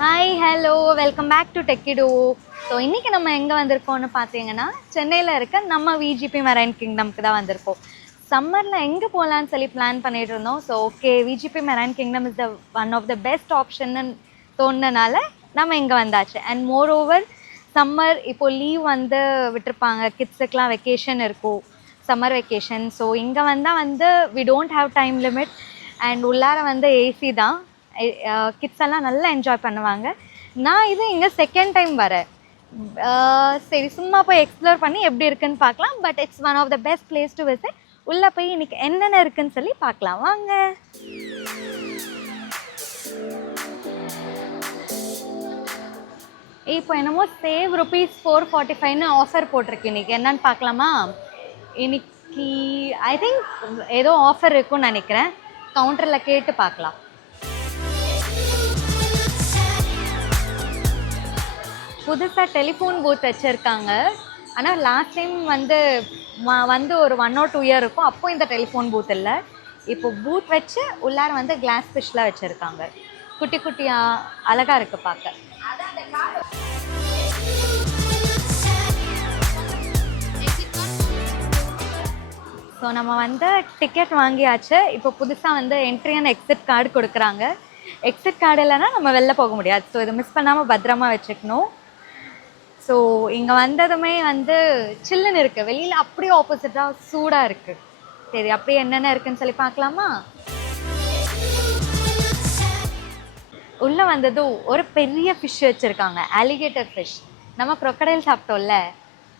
Hi hello welcome back to Techkido. So இன்றைக்கி நம்ம எங்கே வந்திருக்கோம்னு பார்த்தீங்கன்னா சென்னையில் இருக்க நம்ம விஜிபி மெரைன் கிங்டம்க்கு தான் வந்திருக்கோம். சம்மரில் எங்கே போகலான்னு சொல்லி பிளான் பண்ணிட்டு இருந்தோம். So okay, VGP marine kingdom is the one of the best ஆப்ஷன்னு தோணுனால நம்ம இங்கே வந்தாச்சு. அண்ட் மோர் ஓவர் சம்மர் இப்போது லீவ் வந்து விட்டுருப்பாங்க, கிட்ஸுக்கெலாம் வெக்கேஷன் இருக்கும், சம்மர் வெக்கேஷன். ஸோ இங்கே வந்தால் வந்து we don't have time limit and உள்ளார வந்து ஏசி தான். கிட்ஸ் எல்லாம் நல்லா என்ஜாய் பண்ணுவாங்க. நான் இது இங்கே செகண்ட் டைம் வரேன். சரி, சும்மா போய் எக்ஸ்ப்ளோர் பண்ணி எப்படி இருக்குன்னு பார்க்கலாம். But it's one of the best place to visit. உள்ளே போய் இன்னைக்கு என்னென்ன இருக்குன்னு சொல்லி பார்க்கலாம் வாங்க. இப்போ என்னமோ சேவ் ₹445 ஆஃபர் போட்டிருக்கு. இன்னைக்கு என்னன்னு பார்க்கலாமா? இன்னைக்கு ஐ திங்க் ஏதோ ஆஃபர் இருக்குன்னு நினைக்கிறேன். கவுண்டரில் கேட்டு பார்க்கலாம். புதுசாக டெலிஃபோன் பூத் வச்சுருக்காங்க. ஆனால் லாஸ்ட் டைம் வந்து ஒரு 1 or 2 இயர் இருக்கும், அப்போது இந்த டெலிஃபோன் பூத் இல்லை. இப்போ பூத் வச்சு உள்ளார வந்து கிளாஸ் ஃபிஷ்லாம் வச்சுருக்காங்க. குட்டி குட்டியாக அழகாக இருக்குது பார்க்க. ஸோ நம்ம வந்து டிக்கெட் வாங்கியாச்சு. இப்போ புதுசாக வந்து என்ட்ரி அண்ட் எக்ஸிட் கார்டு கொடுக்குறாங்க. எக்ஸிட் கார்டு இல்லைன்னா நம்ம வெளில போக முடியாது. ஸோ இதை மிஸ் பண்ணாமல் பத்திரமா வச்சுக்கணும். ஸோ இங்கே வந்ததுமே வந்து சில்லுன்னு இருக்குது. வெளியில் அப்படியே ஆப்போசிட்டாக சூடாக இருக்குது. சரி, அப்படியே என்னென்ன இருக்குன்னு சொல்லி பார்க்கலாமா? உள்ளே வந்ததும் ஒரு பெரிய ஃபிஷ் வச்சுருக்காங்க, அலிகேட்டர் ஃபிஷ். நம்ம க்ரொக்கடைல் சாப்பிட்டோம்ல,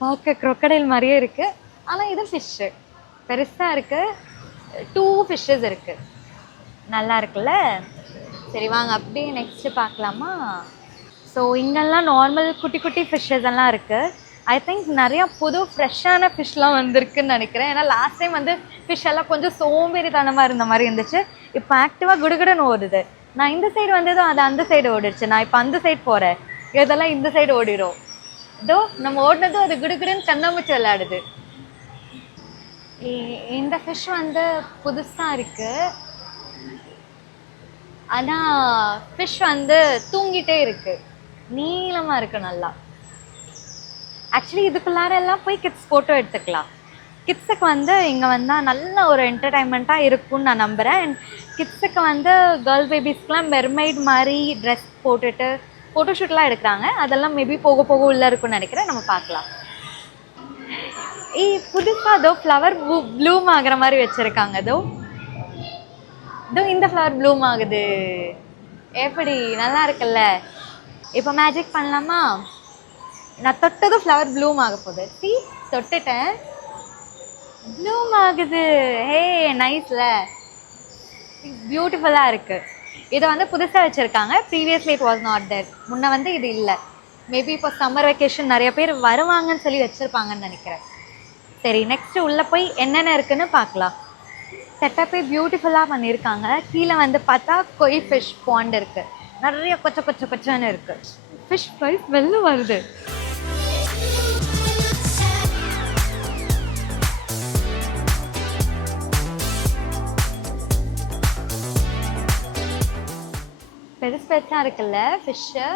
பார்க்க க்ரொக்கடைல் மாதிரியே இருக்குது. ஆனால் இது ஃபிஷ்ஷு பெருசாக இருக்குது. 2 ஃபிஷ்ஷஸ் இருக்குது. நல்லா இருக்குல்ல? சரி வாங்க அப்படியே நெக்ஸ்ட்டு பார்க்கலாமா? ஸோ இங்கெல்லாம் நார்மல் குட்டி குட்டி ஃபிஷ்ஷஸ் எல்லாம் இருக்குது. ஐ திங்க் நிறையா புது ஃப்ரெஷ்ஷான ஃபிஷ்லாம் வந்திருக்குன்னு நினைக்கிறேன். ஏன்னா லாஸ்ட் டைம் வந்து ஃபிஷ் எல்லாம் கொஞ்சம் சோம்பேறித்தனமாக இருந்த மாதிரி இருந்துச்சு. இப்போ ஆக்டிவாக குடுகுடுன்னு ஓடுது. நான் இந்த சைடு வந்ததும் அது அந்த சைடு ஓடிடுச்சு. நான் இப்போ அந்த சைடு போகிறேன், இதெல்லாம் இந்த சைடு ஓடிடும். இதோ நம்ம ஓடினதும் அது குடுகுடுன்னு கண்ணாமூச்சி விளையாடுது. இந்த ஃபிஷ் வந்து புதுசாக இருக்குது. ஆனால் ஃபிஷ் வந்து தூங்கிட்டே இருக்குது, நீளமாக இருக்குது நல்லா. ஆக்சுவலி இதுக்குள்ளார எல்லாம் போய் கிட்ஸ் ஃபோட்டோ எடுத்துக்கலாம். கிட்ஸுக்கு வந்து இங்கே வந்தால் நல்ல ஒரு என்டர்டைன்மெண்ட்டாக இருக்கும்னு நான் நம்புகிறேன். அண்ட் கிட்ஸுக்கு வந்து கேர்ள் பேபிஸ்க்கெலாம் மெர்மைட் மாதிரி ட்ரெஸ் போட்டுட்டு ஃபோட்டோஷூட்லாம் எடுக்கிறாங்க. அதெல்லாம் மேபி போக போக உள்ளே இருக்குன்னு நினைக்கிறேன். நம்ம பார்க்கலாம். புதுசாக அதோ ஃப்ளவர் ப்ளூம் ஆகிற மாதிரி வச்சுருக்காங்க. இதோ இந்த ஃப்ளவர் ப்ளூம் ஆகுது. எப்படி நல்லா இருக்குல்ல? இப்போ மேஜிக் பண்ணலாமா? நான் தொட்டதும் ஃப்ளவர் ப்ளூம் ஆக போகுது. தொட்டுட்டேன், ப்ளூம் ஆகுது. ஹே, நைஸ்ல, பியூட்டிஃபுல்லாக இருக்குது. இதை வந்து புதுசாக வச்சுருக்காங்க. Previously it was not there. முன்ன வந்து இது இல்லை. மேபி இப்போ சம்மர் வெக்கேஷன் நிறைய பேர் வருவாங்கன்னு சொல்லி வச்சுருப்பாங்கன்னு நினைக்கிறேன். சரி, நெக்ஸ்ட்டு உள்ளே போய் என்னென்ன இருக்குன்னு பார்க்கலாம். செட்டப்பே பியூட்டிஃபுல்லாக பண்ணியிருக்காங்க. கீழே வந்து பார்த்தா கொய் ஃபிஷ் பாண்ட் இருக்குது. நிறைய கொச்சன்னு இருக்குது. ஃபிஷ் ஃப்ரை ஸ்மெல்லு வருது. பெருசாக இருக்குல்ல ஃபிஷ்ஷு.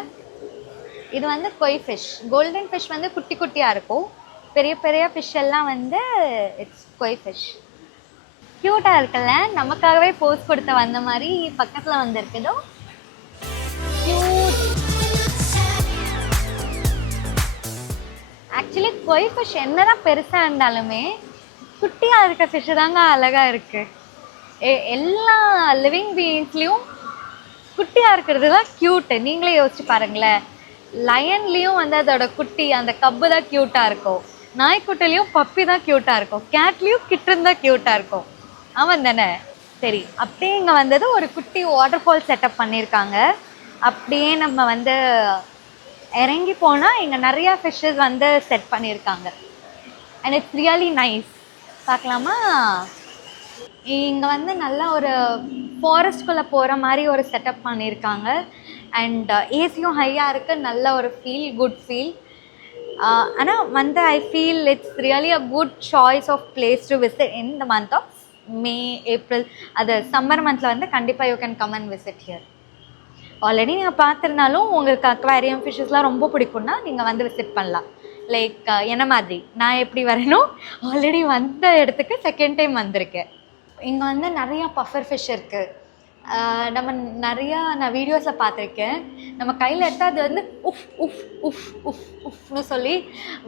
இது வந்து கொய் ஃபிஷ். கோல்டன் ஃபிஷ் வந்து குட்டி குட்டியாக இருக்கும். பெரிய பெரிய ஃபிஷ் எல்லாம் வந்து இட்ஸ் கொய் ஃபிஷ். க்யூட்டாக இருக்குல்ல? நமக்காகவே போஸ் கொடுத்த வந்த மாதிரி பக்கத்தில் வந்துருக்குதோ. க்யூட். ஆக்சுவலி கொய் ஃபிஷ் என்னதான் பெருசாக இருந்தாலுமே குட்டியாக இருக்க ஃபிஷ்ஷு தாங்க அழகாக இருக்குது. எல்லா லிவிங் பீயிங்ஸ்லேயும் குட்டியாக இருக்கிறது தான் க்யூட்டு. நீங்களே யோசிச்சு பாருங்களேன். லயன்லேயும் வந்து அதோட குட்டி, அந்த கப்பு தான் க்யூட்டாக இருக்கும். நாய்க்குட்டிலையும் பப்பி தான் க்யூட்டாக இருக்கும். கேட்லேயும் கிட்டன் தான் க்யூட்டாக இருக்கும். ஆமாம் தானே? சரி, அப்படியே இங்கே வந்தது ஒரு குட்டி வாட்டர் ஃபால் செட்டப் பண்ணியிருக்காங்க. அப்படியே நம்ம வந்து இறங்கி போனால் இங்கே நிறையா ஃபிஷ்ஷஸ் வந்து செட் பண்ணியிருக்காங்க. And it's really nice. பார்க்கலாமா? இங்கே வந்து நல்லா ஒரு ஃபாரஸ்ட்குள்ளே போகிற மாதிரி ஒரு செட்டப் பண்ணியிருக்காங்க. அண்ட் ஏசியும் ஹையாக இருக்குது. நல்ல ஒரு ஃபீல், குட் ஃபீல். ஆனால் வந்து I feel it's really a good choice of place to visit in the month of May, April. அது சம்மர் மந்தில் வந்து கண்டிப்பாக you can come and visit here. Already நீங்கள் பார்த்துருந்தாலும் உங்களுக்கு அக்வாரியம் ஃபிஷ்ஷஸ்லாம் ரொம்ப பிடிக்கும்னா நீங்கள் வந்து விசிட் பண்ணலாம். லைக் என்ன மாதிரி நான் எப்படி வரணும், ஆல்ரெடி வந்த இடத்துக்கு செகண்ட் டைம் வந்திருக்கேன். இங்கே வந்து நிறையா பஃபர் ஃபிஷ் இருக்குது. நம்ம நிறையா நான் வீடியோஸில் பார்த்துருக்கேன். நம்ம கையில் எடுத்தால் அது வந்து உஃப் உஃப் உஃப் உஃப் உஃப்னு சொல்லி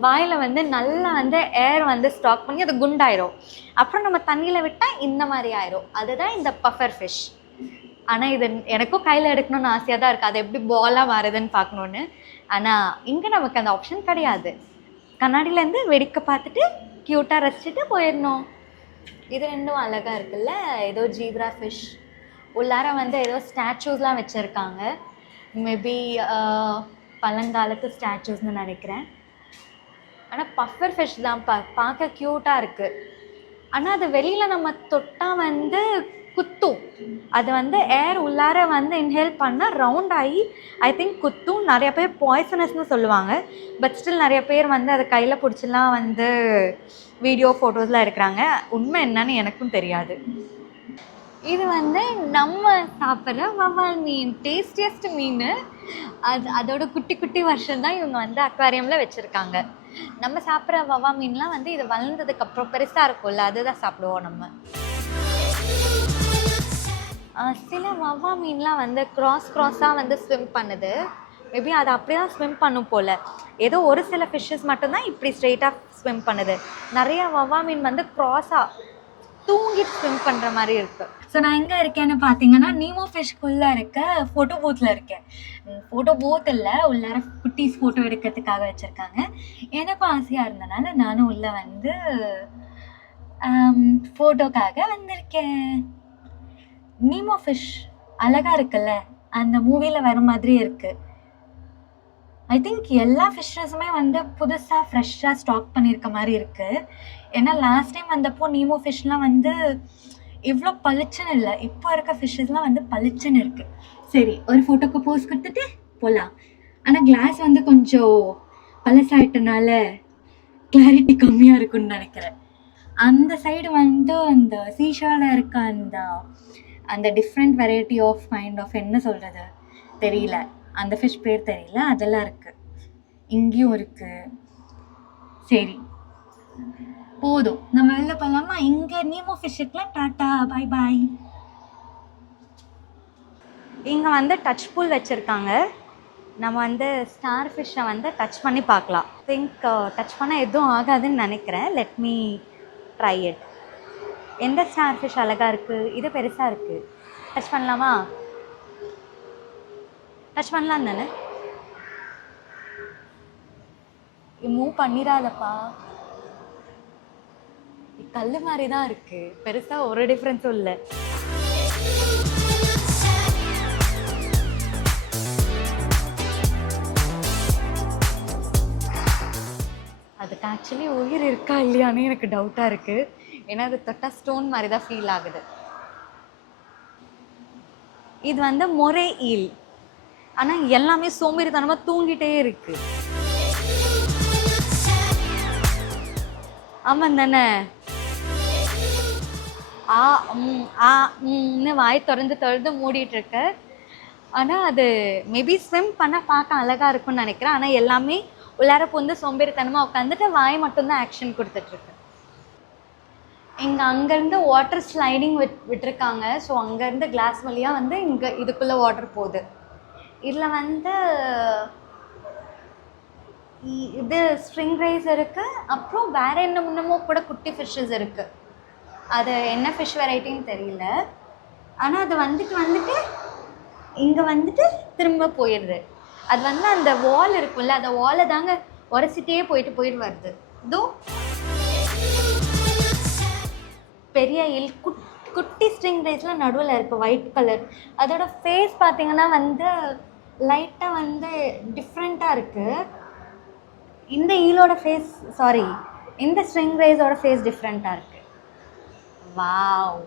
வாயில் வந்து நல்லா வந்து ஏர் வந்து ஸ்டாக் பண்ணி அது குண்டாயிரும். அப்புறம் நம்ம தண்ணியில் விட்டால் இந்த மாதிரி ஆயிரும். அதுதான் இந்த பஃபர் ஃபிஷ். ஆனால் இது எனக்கும் கையில் எடுக்கணும்னு ஆசையாக தான் இருக்குது, அது எப்படி பாலாக மாறுதுன்னு பார்க்கணுன்னு. ஆனால் இங்கே நமக்கு அந்த ஆப்ஷன் கிடையாது. கண்ணாடியிலேருந்து வெடிக்க பார்த்துட்டு க்யூட்டாக ரசிச்சுட்டு போயிடணும். இது ரெண்டும் அழகாக இருக்குல்ல. ஏதோ ஜீப்ரா ஃபிஷ் உள்ளார வந்து ஏதோ ஸ்டாச்சூஸ்லாம் வச்சுருக்காங்க. மேபி பழங்காலத்து ஸ்டாச்சூஸ்னு நினைக்கிறேன். ஆனால் பஃபர் ஃபிஷ் தான் பார்க்க க்யூட்டாக இருக்குது. ஆனால் அது வெளியில் நம்ம தொட்டால் வந்து குத்தும். அது வந்து ஏர் உள்ளார வந்து இன்ஹேல் பண்ணால் ரவுண்ட் ஆகி ஐ திங்க் குத்தும். நிறைய பேர் பாய்சனஸ்னு சொல்லுவாங்க. பட் ஸ்டில் நிறைய பேர் வந்து அதை கையில் பிடிச்சிலாம் வந்து வீடியோ ஃபோட்டோஸ்லாம் எடுக்கிறாங்க. உண்மை என்னன்னு எனக்கும் தெரியாது. இது வந்து நம்ம சாப்பிட்ற வவ்வால் மீன், டேஸ்டியஸ்ட் மீன். அதோட குட்டி குட்டி வருஷம் தான் இவங்க வந்து அக்வாரியமில் வச்சுருக்காங்க. நம்ம சாப்பிட்ற வவ்வால் மீன்லாம் வந்து இது வளர்ந்ததுக்கப்புறம் பெருசாக இருக்கும்ல, அதுதான் சாப்பிடுவோம் நம்ம. சில வவ்வா மீன்லாம் வந்து க்ராஸாக வந்து ஸ்விம் பண்ணுது. மேபி அது அப்படி தான் ஸ்விம் பண்ணும் போல். ஏதோ ஒரு சில ஃபிஷ்ஷஸ் மட்டும்தான் இப்படி ஸ்ட்ரெயிட்டாக ஸ்விம் பண்ணுது. நிறைய வவ்வா மீன் வந்து க்ராஸாக தூங்கிட்டு ஸ்விம் பண்ணுற மாதிரி இருக்குது. ஸோ நான் எங்கே இருக்கேன்னு பார்த்தீங்கன்னா நீமோ ஃபிஷ்குள்ளே இருக்க ஃபோட்டோ பூத்தில் இருக்கேன். ஃபோட்டோ பூத் இல்லை, உள்ளார குட்டீஸ் ஃபோட்டோ எடுக்கிறதுக்காக வச்சுருக்காங்க. எனக்கும் ஆசையாக இருந்தனால நானும் உள்ளே வந்து ஃபோட்டோக்காக வந்திருக்கேன். நீமோ ஃபிஷ் அழகாக இருக்குல்ல, அந்த மூவியில் வர மாதிரி இருக்குது. ஐ திங்க் எல்லா ஃபிஷ்ஷஸுமே வந்து புதுசாக ஃப்ரெஷ்ஷாக ஸ்டாக் பண்ணியிருக்க மாதிரி இருக்குது. ஏன்னா லாஸ்ட் டைம் வந்தப்போ நீமோ ஃபிஷ்லாம் வந்து இவ்வளோ பளிச்சுன்னு இல்லை. இப்போ இருக்க ஃபிஷ்ஷஸ்லாம் வந்து பளிச்சுன்னு இருக்குது. சரி, ஒரு ஃபோட்டோக்கு போஸ் கொடுத்துட்டு போகலாம். ஆனால் கிளாஸ் வந்து கொஞ்சம் பழசாயிட்டனால கிளாரிட்டி கம்மியாக இருக்குன்னு நினைக்கிறேன். அந்த சைடு வந்து அந்த சீஷாவில் இருக்க அந்த different variety of kind of என்ன சொல்கிறது தெரியல, அந்த ஃபிஷ் பேர் தெரியல, அதெல்லாம் இருக்குது. இங்கேயும் இருக்குது. சரி போதும், நம்ம வெளில போகலாமா? இங்கே நீமோ ஃபிஷ்ஷுக்குலாம் டாட்டா பாய் பாய். இங்கே வந்து டச் பூல் வச்சுருக்காங்க. நம்ம வந்து ஸ்டார் ஃபிஷ்ஷை வந்து டச் பண்ணி பார்க்கலாம். திங்க் டச் பண்ணால் எதுவும் ஆகாதுன்னு நினைக்கிறேன். Let me try it. எந்த ஸ்டார் ஃபிஷ் அழகாக இருக்குது? இது பெருசாக இருக்குது. டச் பண்ணலாமா? டச் பண்ணலாம் தானே? மூவ் பண்ணிடாதப்பா. கல் மாதிரி தான் இருக்குது, பெருசாக ஒரு டிஃப்ரென்ஸும் இல்லை. அதுக்கு ஆக்சுவலி உயிர் இருக்கா இல்லையான்னு எனக்கு டவுட்டாக இருக்குது. ஏன்னா அது தொட்டால் ஸ்டோன் மாதிரி தான் ஃபீல் ஆகுது. இது வந்து மொரே ஈல். ஆனால் எல்லாமே சோம்பேறித்தனமாக தூங்கிட்டே இருக்கு. ஆமாம் தானே? வாய் திறந்து மூடிட்டு இருக்கு. ஆனால் அது மேபி ஸ்விம் பண்ண பார்க்க அழகாக இருக்கும்னு நினைக்கிறேன். ஆனால் எல்லாமே உள்ளார பூந்து சோம்பேறித்தனமாக உட்காந்துட்டு வாய் மட்டும்தான் ஆக்ஷன் கொடுத்துட்ருக்கு. இங்கே அங்கேருந்து வாட்டர் ஸ்லைடிங் விட்டுருக்காங்க. ஸோ அங்கேருந்து கிளாஸ் வழியாக வந்து இங்கே இதுக்குள்ளே வாட்டர் போகுது. இதில் வந்து இது ஸ்ட்ரிங் ரைஸ் இருக்குது. அப்புறம் வேறு என்னமோ கூட குட்டி ஃபிஷ்ஷஸ் இருக்குது. அது என்ன ஃபிஷ் வெரைட்டின்னு தெரியல. ஆனால் அது வந்துட்டு இங்கே வந்துட்டு திரும்ப போயிடுது. அது வந்து அந்த வால் இருக்கும்ல, அந்த வாலை தாங்க உரசிட்டே போயிட்டு வருது. இதோ பெரிய குட்டி ஸ்ட்ரிங் ரைஸ்லாம் நடுவில் இருக்குது, ஒயிட் கலர். அதோட ஃபேஸ் பார்த்தீங்கன்னா வந்து லைட்டாக வந்து டிஃப்ரெண்ட்டாக இருக்குது. இந்த ஈலோட ஃபேஸ், சாரி, இந்த ஸ்ட்ரிங் ரைஸோட ஃபேஸ் டிஃப்ரெண்ட்டாக இருக்குது. Wow,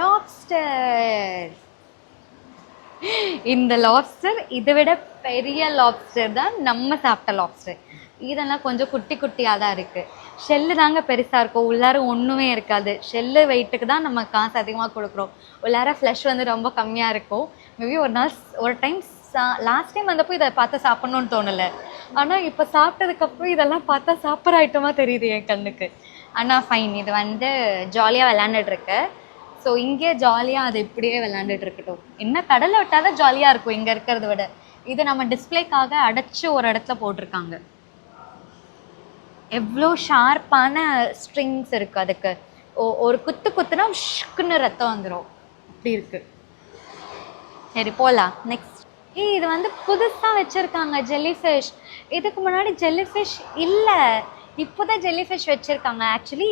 lobster. இந்த லாப்ஸ்டர் இதை விட பெரிய லாப்ஸ்டர் தான் நம்ம சாப்பிட்ட லாப்ஸ்டர். இதெல்லாம் கொஞ்சம் குட்டி குட்டியாக தான் இருக்குது. ஷெல்லு தாங்க பெருசாக இருக்கும், உள்ளார ஒன்றுமே இருக்காது. ஷெல்லு வெயிட்டுக்கு தான் நம்ம காசு அதிகமாக கொடுக்குறோம். உள்ளார ஃப்ளஷ் வந்து ரொம்ப கம்மியாக இருக்கும். மேபி ஒரு டைம் லாஸ்ட் டைம் வந்தப்போ இதை பார்த்து சாப்பிட்ணுன்னு தோணலை. ஆனால் இப்போ சாப்பிட்டதுக்கப்புறம் இதெல்லாம் பார்த்தா சாப்பிட்ற ஐட்டமாக தெரியுது என் கண்ணுக்கு. ஆனால் ஃபைன், இது வந்து ஜாலியாக விளாண்டுட்ருக்கு. ஸோ இங்கே ஜாலியாக அது இப்படியே விளாண்டுட்டு இருக்கட்டும். என்ன கடலை விட்டால் தான் ஜாலியாக இருக்கும் இங்கே இருக்கிறத விட. இது நம்ம டிஸ்பிளேக்காக அடைச்சி ஒரு இடத்துல போட்டிருக்காங்க. எவ்வளோ ஷார்ப்பான ஸ்ட்ரிங்ஸ் இருக்குது அதுக்கு. ஒரு குத்துனா ஷுக்குன்னு ரத்தம் வந்துடும், அப்படி இருக்குது. சரி போகலாம் நெக்ஸ்ட். இது வந்து புதுசாக வச்சுருக்காங்க ஜெல்லி ஃபிஷ். இதுக்கு முன்னாடி ஜெல்லி ஃபிஷ் இல்லை, இப்போ தான் ஜெல்லி ஃபிஷ் வச்சுருக்காங்க. ஆக்சுவலி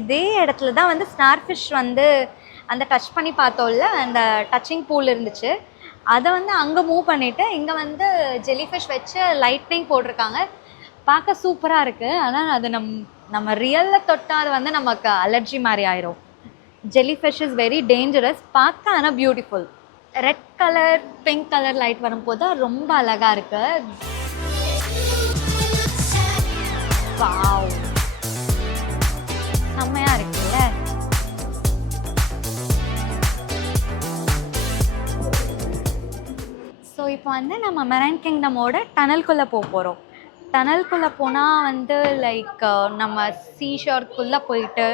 இதே இடத்துல தான் வந்து ஸ்டார் ஃபிஷ் வந்து அந்த டச் பண்ணி பார்த்தோம்ல, அந்த டச்சிங் பூல் இருந்துச்சு, அதை வந்து அங்கே மூவ் பண்ணிவிட்டு இங்கே வந்து ஜெல்லி ஃபிஷ் வச்சு லைட்னிங் போட்டிருக்காங்க. பார்க்க சூப்பராக இருக்குது. ஆனால் அது நம்ம ரியலில் தொட்டால் அது வந்து நமக்கு அலர்ஜி மாதிரி ஆயிரும். Jelly fish is very dangerous. பார்க்க ஆனால் beautiful. Red colour pink colour light வரும்போது ரொம்ப அழகாக இருக்கு. வாவ், செம்மையாக இருக்குல்ல. ஸோ இப்போ வந்து நம்ம மெரைன் கிங்டமோட டனல்குள்ளே போகிறோம். டனல்குள்ளே போனால் வந்து லைக் நம்ம சீஷோர்க்குள்ளே போயிட்டு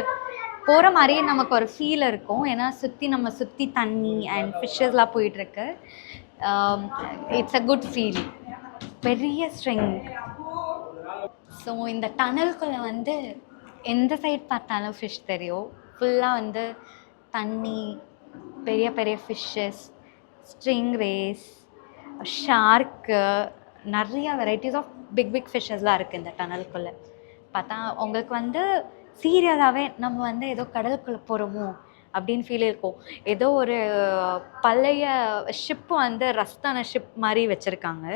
போகிற மாதிரியே நமக்கு ஒரு ஃபீல் இருக்கும். ஏன்னா நம்ம சுற்றி தண்ணி அண்ட் ஃபிஷ்ஷஸ்லாம் போயிட்டுருக்கு. It's a good feel. பெரிய ஸ்ட்ரிங். ஸோ இந்த டனல்குள்ளே வந்து எந்த சைட் பார்த்தாலும் ஃபிஷ் தெரியும். ஃபுல்லாக வந்து தண்ணி, பெரிய பெரிய ஃபிஷ்ஷஸ், ஸ்ட்ரிங் ரேஸ், ஷார்க்கு, நிறையா வெரைட்டிஸ் ஆஃப் பிக் ஃபிஷ்ஷஸ்லாம் இருக்குது இந்த டனல்குள்ளே. பார்த்தா உங்களுக்கு வந்து சீரியஸாகவே நம்ம வந்து ஏதோ கடலுக்குள்ளே போகிறோமோ அப்படின்னு ஃபீல் இருக்கும். ஏதோ ஒரு பழைய ஷிப்பு வந்து ரஸ்தான ஷிப் மாதிரி வச்சுருக்காங்க.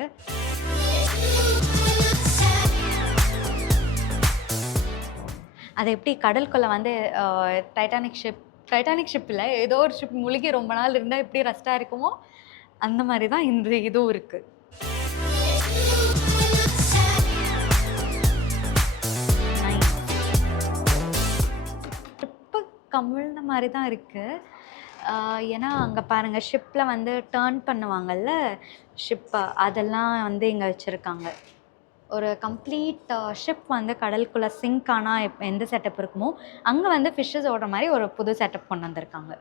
அது எப்படி கடலுக்குள்ளே வந்து டைட்டானிக் ஷிப்பில் ஏதோ ஒரு ஷிப் முழுகி ரொம்ப நாள் இருந்தால் எப்படி ரஸ்ட்டாக இருக்குமோ அந்த மாதிரி தான் இந்த இதுவும் இருக்குது. கமிழ்ந்த மாதிரி தான் இருக்குது. ஏன்னா அங்கே பாருங்கள், ஷிப்பில் வந்து டேர்ன் பண்ணுவாங்கள்ல ஷிப்பை, அதெல்லாம் வந்து இங்கே வச்சுருக்காங்க. ஒரு கம்ப்ளீட் ஷிப் வந்து கடலுக்குள்ளே சிங்க் ஆனால் எந்த செட்டப் இருக்குமோ அங்கே வந்து ஃபிஷ்ஷஸ் ஓடுற மாதிரி ஒரு புது செட்டப் கொண்டு வந்திருக்காங்க.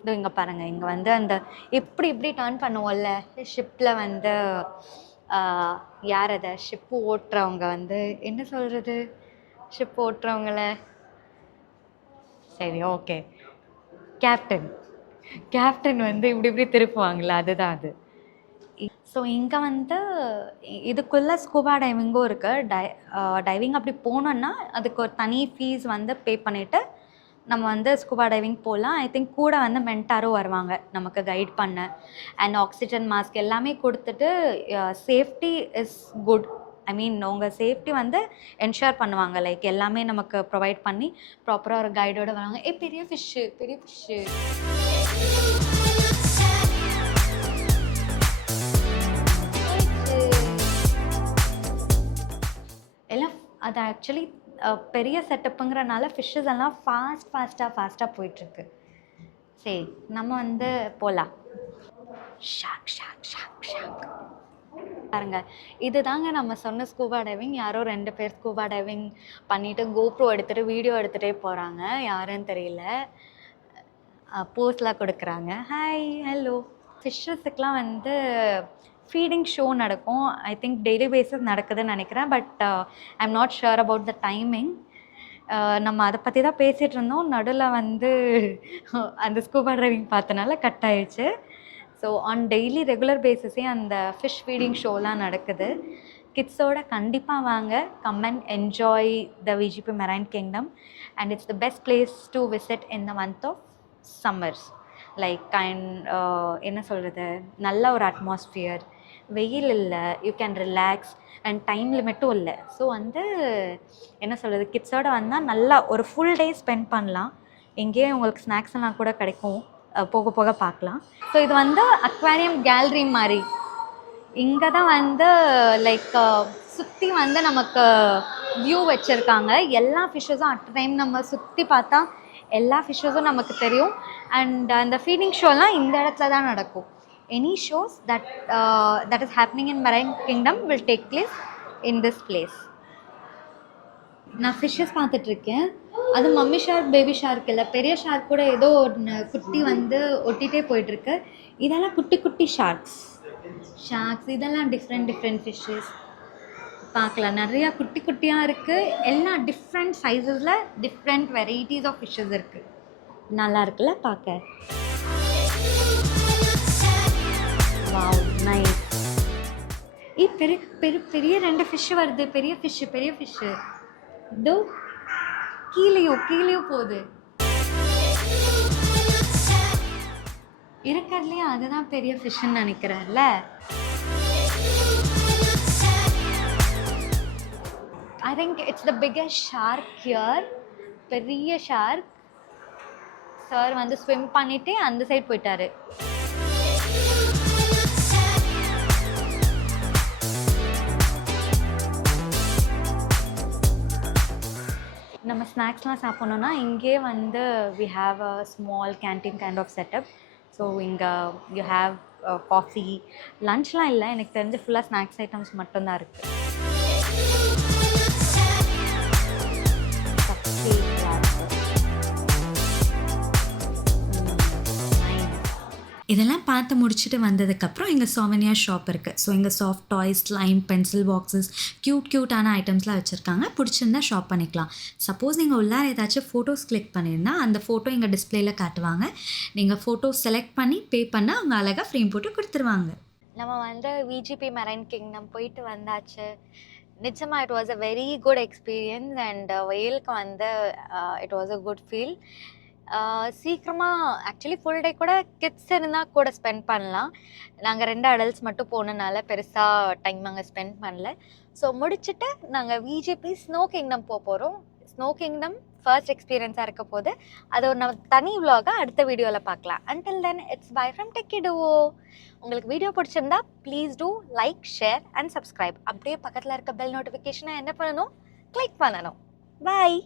இது இங்கே பாருங்கள், இங்கே வந்து அந்த இப்படி டேர்ன் பண்ணுவோம்ல ஷிப்பில் வந்து யார் அதை ஷிப்பு ஓட்டுறவங்க வந்து என்ன சொல்கிறது, ஷிப் ஓட்டுறவங்கள, சரி ஓகே, கேப்டன் வந்து இப்படி திருப்புவாங்களா, அதுதான் அது. ஸோ இங்கே வந்து இதுக்குள்ளே ஸ்கூபா டைவிங்கும் இருக்குது. டைவிங் அப்படி போனோன்னா அதுக்கு ஒரு தனி ஃபீஸ் வந்து பே பண்ணிவிட்டு நம்ம வந்து ஸ்கூபா டைவிங் போகலாம். ஐ திங்க் கூட வந்து மென்டாரும் வருவாங்க நமக்கு கைட் பண்ண. அண்ட் ஆக்சிஜன் மாஸ்க் எல்லாமே கொடுத்துட்டு சேஃப்டி இஸ் குட். ஐ மீன் உங்கள் சேஃப்டி வந்து என்ஷூர் பண்ணுவாங்க. லைக் எல்லாமே நமக்கு ப்ரொவைட் பண்ணி ப்ராப்பராக ஒரு கைடோடு வருவாங்க. பெரிய ஃபிஷ்ஷு எல்லாம். அது ஆக்சுவலி பெரிய செட்டப்புங்கிறனால ஃபிஷ்ஷஸ் எல்லாம் ஃபாஸ்ட்டாக போயிட்டுருக்கு. சரி நம்ம வந்து போகலாம். ஷாக் பாருங்க, இது தாங்க நம்ம சொன்ன ஸ்கூபா டைவிங். யாரோ 2 பேர் ஸ்கூபா டைவிங் பண்ணிவிட்டு கோப்ரோ எடுத்துகிட்டு வீடியோ எடுத்துகிட்டே போகிறாங்க. யாருன்னு தெரியல. போஸ்லாம் கொடுக்குறாங்க. Hi hello. ஃபிஷ்ஷஸுக்கெலாம் வந்து ஃபீடிங் ஷோ நடக்கும். ஐ திங்க் டெய்லி பேஸஸ் நடக்குதுன்னு நினைக்கிறேன். But I am not sure about the timing. நம்ம அதை பற்றி தான் பேசிகிட்டு இருந்தோம். நடுவில் வந்து அந்த ஸ்கூபா டைவிங் பார்த்தனால கட் ஆயிடுச்சு. ஸோ ஆன் டெய்லி ரெகுலர் பேஸஸே அந்த ஃபிஷ் ஃபீடிங் ஷோலாம் நடக்குது. கிட்ஸோட கண்டிப்பாக வாங்க. Come and enjoy the VGP marine kingdom. And it's the best place to visit in the month of summers. Like என்ன சொல்கிறது, நல்ல ஒரு அட்மாஸ்ஃபியர், வெயில் இல்லை, you can relax and time லிமிட்டும் இல்லை. ஸோ வந்து என்ன சொல்கிறது, கிட்ஸோடு வந்தால் நல்லா ஒரு ஃபுல் டே ஸ்பெண்ட் பண்ணலாம். எங்கேயே உங்களுக்கு ஸ்நாக்ஸ் எல்லாம் கூட கிடைக்கும், போக போக பார்க்கலாம். ஸோ இது வந்து அக்வாரியம் கேலரி மாதிரி. இங்கே தான் வந்து லைக் சுற்றி வந்து நமக்கு வியூ வச்சுருக்காங்க. எல்லா ஃபிஷ்ஷஸும் அட் டைம் நம்ம சுற்றி பார்த்தா எல்லா ஃபிஷ்ஷஸும் நமக்கு தெரியும். அண்ட் அந்த ஃபீடிங் ஷோலாம் இந்த இடத்துல தான் நடக்கும். Any shows that is happening in Marine Kingdom will take place in this place. நான் ஃபிஷ்ஷஸ் பார்த்துட்ருக்கேன். அது மம்மி ஷார்க், பேபி ஷார்க் இல்லை, பெரிய ஷார்க் கூட ஏதோ ஒன்று குட்டி வந்து ஒட்டிகிட்டே போயிட்டுருக்கு. இதெல்லாம் குட்டி குட்டி ஷார்க்ஸ் இதெல்லாம் டிஃப்ரெண்ட் ஃபிஷ்ஷஸ் பார்க்கலாம். நிறையா குட்டி குட்டியாக இருக்குது. எல்லாம் டிஃப்ரெண்ட் சைஸஸில் டிஃப்ரெண்ட் வெரைட்டிஸ் ஆஃப் ஃபிஷ்ஷஸ் இருக்குது. நல்லா இருக்குல்ல பார்க்க. Wow, nice. பெரிய பெரிய பெரிய 2 ஃபிஷ்ஷு வருது. பெரிய ஃபிஷ்ஷு இதோ கீழேயோ போகுது. இருக்கிறதுலையே அதுதான் பெரிய ஃபிஷ்ஷுன்னு நினைக்கிறேன்ல. I think it's the biggest shark here. பெரிய ஷார்க். சார் வந்து ஸ்விம் பண்ணிட்டு அந்த சைடு போயிட்டாரு. நம்ம ஸ்நாக்ஸ்லாம் சாப்பிட்ணுன்னா இங்கே வந்து we have a small canteen kind of setup. So இங்கே you have காஃபி, லன்ச்லாம் இல்லை. எனக்கு தெரிஞ்சு ஃபுல்லாக ஸ்நாக்ஸ் ஐட்டம்ஸ் மட்டும்தான் இருக்குது. இதெல்லாம் பார்த்து முடிச்சுட்டு வந்ததுக்கப்புறம் இங்கே சோவனியா ஷாப் இருக்குது. ஸோ இங்கே soft toys, slime, pencil boxes, க்யூட்டான ஐட்டம்ஸ்லாம் வச்சுருக்காங்க. பிடிச்சிருந்தா ஷாப் பண்ணிக்கலாம். சப்போஸ் நீங்கள் உள்ளார ஏதாச்சும் ஃபோட்டோஸ் கிளிக் பண்ணியிருந்தால் அந்த ஃபோட்டோ இங்கே டிஸ்பிளேயில் காட்டுவாங்க. நீங்கள் ஃபோட்டோஸ் செலக்ட் பண்ணி பே பண்ணால் அவங்க அழகாக ஃப்ரேம் போட்டு கொடுத்துருவாங்க. நம்ம வந்து விஜிபி மெரைன் கிங்டம் போயிட்டு வந்தாச்சு. நிச்சயமாக it was a very good experience. And வெயிலுக்கு வந்து it was a good feel. சீக்கிரமாக ஆக்சுவலி ஃபுல் டே கூட கிட்ஸ் இருந்தால் கூட ஸ்பெண்ட் பண்ணலாம். நாங்கள் 2 அடல்ட்ஸ் மட்டும் போனனால பெருசாக டைம் அங்கே ஸ்பெண்ட் பண்ணல. ஸோ முடிச்சுட்டு நாங்கள் விஜிபி ஸ்னோ கிங்டம் போகிறோம். ஸ்னோ கிங்டம் ஃபர்ஸ்ட் எக்ஸ்பீரியன்ஸாக இருக்க போது அது ஒரு நம்ம தனி விலாகாக அடுத்த வீடியோவில் பார்க்கலாம். Until then it's bye from Techkido. உங்களுக்கு வீடியோ பிடிச்சிருந்தா please do like, share and subscribe. அப்படியே பக்கத்தில் இருக்க பெல் நோட்டிஃபிகேஷனை என்ன பண்ணணும்? கிளிக் பண்ணணும். பாய்.